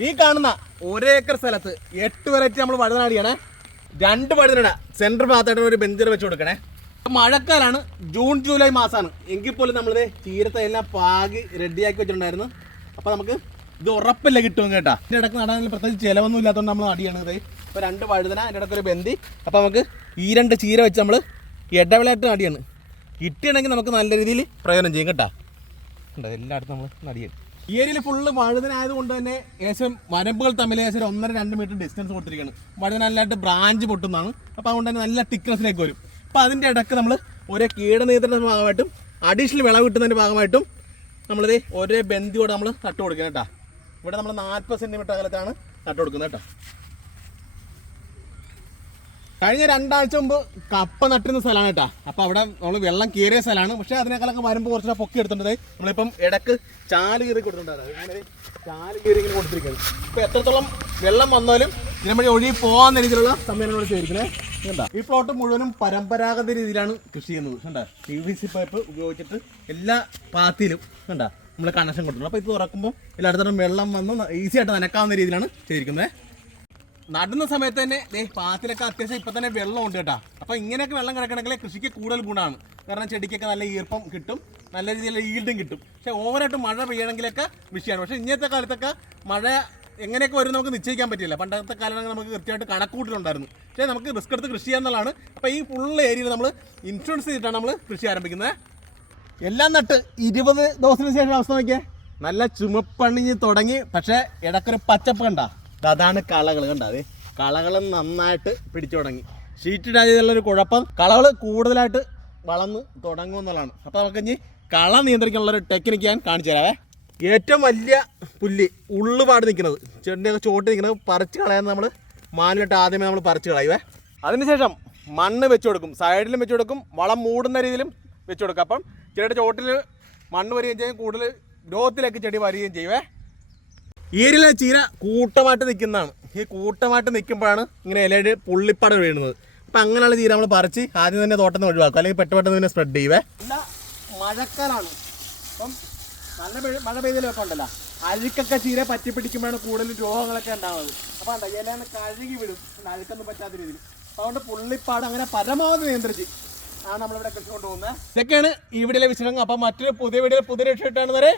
ഈ കാണുന്ന ഒരേക്കർ സ്ഥലത്ത് എട്ട് വെറൈറ്റി നമ്മൾ വഴുതനാടിയാണേ. രണ്ട് വഴുതനട. സെന്റർ ഭാഗത്തായിട്ട് ഒരു ബെഞ്ചർ വെച്ച് കൊടുക്കണേ. മഴക്കാലാണ് ജൂൺ ജൂലൈ മാസമാണ് എങ്കിൽ പോലും ചീരത്തെ എല്ലാം പാകി റെഡിയാക്കി വെച്ചിട്ടുണ്ടായിരുന്നു. അപ്പോൾ നമുക്ക് ഇത് ഉറപ്പില്ല കിട്ടും കേട്ടാ. ഇതിന്റെ ഇടയ്ക്ക് നടാൻ പ്രത്യേകിച്ച് ചിലവൊന്നും ഇല്ലാത്തതുകൊണ്ട് നമ്മൾ അടിയാണ് ഇത്. ഇപ്പോൾ രണ്ട് വഴുതന അതിന്റെ ഇടയ്ക്ക് ഒരു ബന്തി. അപ്പോൾ നമുക്ക് ഈ രണ്ട് ചീര വെച്ച് നമ്മൾ ഇടവിളയായിട്ട് അടിയാണ് കിട്ടിയാണെങ്കിൽ നമുക്ക് നല്ല രീതിയിൽ പ്രയോജനം ചെയ്യും കേട്ടാ. എല്ലായിടത്തും നമ്മൾ നടിയാണ്. ഈ ഏരിയയിൽ ഫുള്ള് വഴുതനായത് കൊണ്ട് തന്നെ ഏകദേശം വരമ്പുകൾ തമ്മിൽ ഏകദേശം ഒന്നര രണ്ട് മീറ്റർ ഡിസ്റ്റൻസ് കൊടുത്തിരിക്കുകയാണ്. വഴുതന നല്ലതായിട്ട് ബ്രാഞ്ച് പൊട്ടുന്നതാണ്. അപ്പോൾ അതുകൊണ്ട് തന്നെ നല്ല തിക്നെസ്സിലേക്ക് വരും. അപ്പോൾ അതിന്റെ ഇടയ്ക്ക് നമ്മൾ ഒരേ കീടനിയന്ത്രണ ഭാഗമായിട്ടും അഡീഷണൽ വിളവ് കിട്ടുന്നതിന്റെ ഭാഗമായിട്ടും നമ്മളിത് ഒരേ ബന്ധിയോടെ നമ്മൾ നട്ടു കൊടുക്കണം കേട്ടോ. ഇവിടെ നമ്മൾ നാൽപ്പത് സെന്റിമീറ്റർ അകലത്താണ് നട്ടു കൊടുക്കുന്നത് കേട്ടോ. കഴിഞ്ഞ രണ്ടാഴ്ച മുമ്പ് കപ്പ നട്ടുന്ന സ്ഥലമാണ് കേട്ടോ. അപ്പോൾ അവിടെ നമ്മൾ വെള്ളം കീറിയ സ്ഥലമാണ്. പക്ഷേ അതിനേക്കാളൊക്കെ വരുമ്പോൾ കുറച്ച് പൊക്കി എടുത്തിട്ടുണ്ട്. നമ്മളിപ്പം ഇടയ്ക്ക് ചാൽ കീറി കൊടുത്തിട്ടുണ്ട് ഇങ്ങനെ ചാൽ കീറി ഇങ്ങനെ കൊടുത്തിരിക്കുന്നത് ഇപ്പോൾ എത്രത്തോളം വെള്ളം വന്നാലും ഇതിനെ വഴി ഒഴുകി പോകാൻ രീതിയിലുള്ള സംവിധാനങ്ങൾ ചെയ്തിരിക്കുന്നത്. കണ്ടാ ഈ പ്ലോട്ട് മുഴുവനും പരമ്പരാഗത രീതിയിലാണ് കൃഷി ചെയ്യുന്നത്. കണ്ടാ പി വി സി പൈപ്പ് ഉപയോഗിച്ചിട്ട് എല്ലാ പാത്തിയിലും കണ്ടാ നമ്മൾ കണക്ഷൻ കൊടുത്തിട്ടുണ്ട്. അപ്പോൾ ഇത് തുറക്കുമ്പോൾ എല്ലായിടത്തും വെള്ളം വന്ന് ഈസി ആയിട്ട് നനക്കാവുന്ന രീതിയിലാണ് ചെയ്തിരിക്കുന്നത്. നടുന്ന സമയത്ത് തന്നെ ദേ പാത്തിലൊക്കെ അത്യാവശ്യം ഇപ്പം തന്നെ വെള്ളം ഉണ്ട് കേട്ടോ. അപ്പോൾ ഇങ്ങനെയൊക്കെ വെള്ളം കിടക്കണമെങ്കിൽ കൃഷിക്ക് കൂടുതൽ ഗുണമാണ്. കാരണം ചെടിക്കൊക്കെ നല്ല ഈർപ്പം കിട്ടും നല്ല രീതിയിലുള്ള ഈൽഡും കിട്ടും. പക്ഷേ ഓവറായിട്ട് മഴ പെയ്യണമെങ്കിലൊക്കെ വിഷയമാണ് പക്ഷേ ഇന്നത്തെ കാലത്തൊക്കെ മഴ എങ്ങനെയൊക്കെ വരും നമുക്ക് നിശ്ചയിക്കാൻ പറ്റില്ല. പണ്ടത്തെ കാലങ്ങളിൽ നമുക്ക് കൃത്യമായിട്ട് കണക്കൂട്ടിലുണ്ടായിരുന്നു. പക്ഷേ നമുക്ക് റിസ്ക് എടുത്ത് കൃഷി ചെയ്യാന്നുള്ളതാണ് അപ്പോൾ ഈ ഫുൾ ഏരിയയിൽ നമ്മൾ ഇൻഷുറൻസ് ചെയ്തിട്ടാണ് നമ്മൾ കൃഷി ആരംഭിക്കുന്നത്. എല്ലാം നട്ട് ഇരുപത് ദിവസത്തിന് ശേഷം അവസ്ഥ നോക്കിയേ. നല്ല ചുമപ്പണിഞ്ഞ് തുടങ്ങി. പക്ഷേ ഇടക്കൊരു പച്ചപ്പ് കണ്ട. അതാണ് കളകൾ കണ്ട അതെ? കളകൾ നന്നായിട്ട് പിടിച്ചു തുടങ്ങി. ഷീറ്റ് ഒരു കുഴപ്പം. കളകൾ കൂടുതലായിട്ട് വളർന്ന് തുടങ്ങുമെന്നുള്ളതാണ് അപ്പോൾ നമുക്ക് ഇനി കള നിയന്ത്രിക്കാനുള്ള ഒരു ടെക്നിക്ക് ഞാൻ കാണിച്ചു തരാവേ. ഏറ്റവും വലിയ പുല്ല് ഉള്ളുപാട് നിൽക്കുന്നത്. ചെടിന്റെയൊക്കെ ചോട്ട് നിൽക്കുന്നത് പറിച്ച് കളയാൻ നമ്മൾ മാനിലിട്ട് ആദ്യമേ നമ്മൾ പറിച്ച് കളയുവേ. അതിനുശേഷം മണ്ണ് വെച്ച് കൊടുക്കും. സൈഡിലും വെച്ച് കൊടുക്കും. വളം മൂടുന്ന രീതിയിലും വെച്ച് കൊടുക്കും. അപ്പം ചെടിയുടെ ചോട്ടിൽ മണ്ണ് വരികയും ചെയ്യും. കൂടുതൽ ഗ്രോത്തിലേക്ക് ചെടി വരികയും ചെയ്യുവേ. ഏരിയയിലെ ചീര കൂട്ടമായിട്ട് നിൽക്കുന്നതാണ്. ഈ കൂട്ടമായിട്ട് നിൽക്കുമ്പോഴാണ് ഇങ്ങനെ ഇലയുടെ പുള്ളിപ്പട വീഴുന്നത്. അപ്പം അങ്ങനെയുള്ള ചീര നമ്മൾ പറിച്ച് ആദ്യം തന്നെ തോട്ടം ഒഴിവാക്കും. അല്ലെങ്കിൽ പെട്ടെന്ന് പെട്ടെന്ന് തന്നെ സ്പ്രെഡ് ചെയ്യുവേ. മഴക്കാലാണ്. അപ്പം നല്ല മഴ- പെയ്തലൊക്കെ ഉണ്ടല്ലോ അഴുക്കൊക്കെ ചീര പറ്റി പിടിക്കുമ്പോഴാണ് കൂടുതൽ രോഗങ്ങളൊക്കെ ഉണ്ടാവുന്നത്. അപ്പോൾ എന്താ ഇലയാണ് കഴുകി വിടും. അഴുക്കൊന്നും പറ്റാത്ത രീതിയിൽ. അപ്പോൾ അതുകൊണ്ട് പുള്ളിപ്പാട് അങ്ങനെ പരമാവധി നിയന്ത്രിച്ച് ആണ് നമ്മളിവിടെ കൃഷി കൊണ്ടുപോകുന്നത് ഇതൊക്കെയാണ് ഇവിടെയുള്ള വിശദങ്ങൾ അപ്പം മറ്റൊരു പുതിയ വീഡിയോ പുതിയ രക്ഷ ഇട്ടാണ് വരെ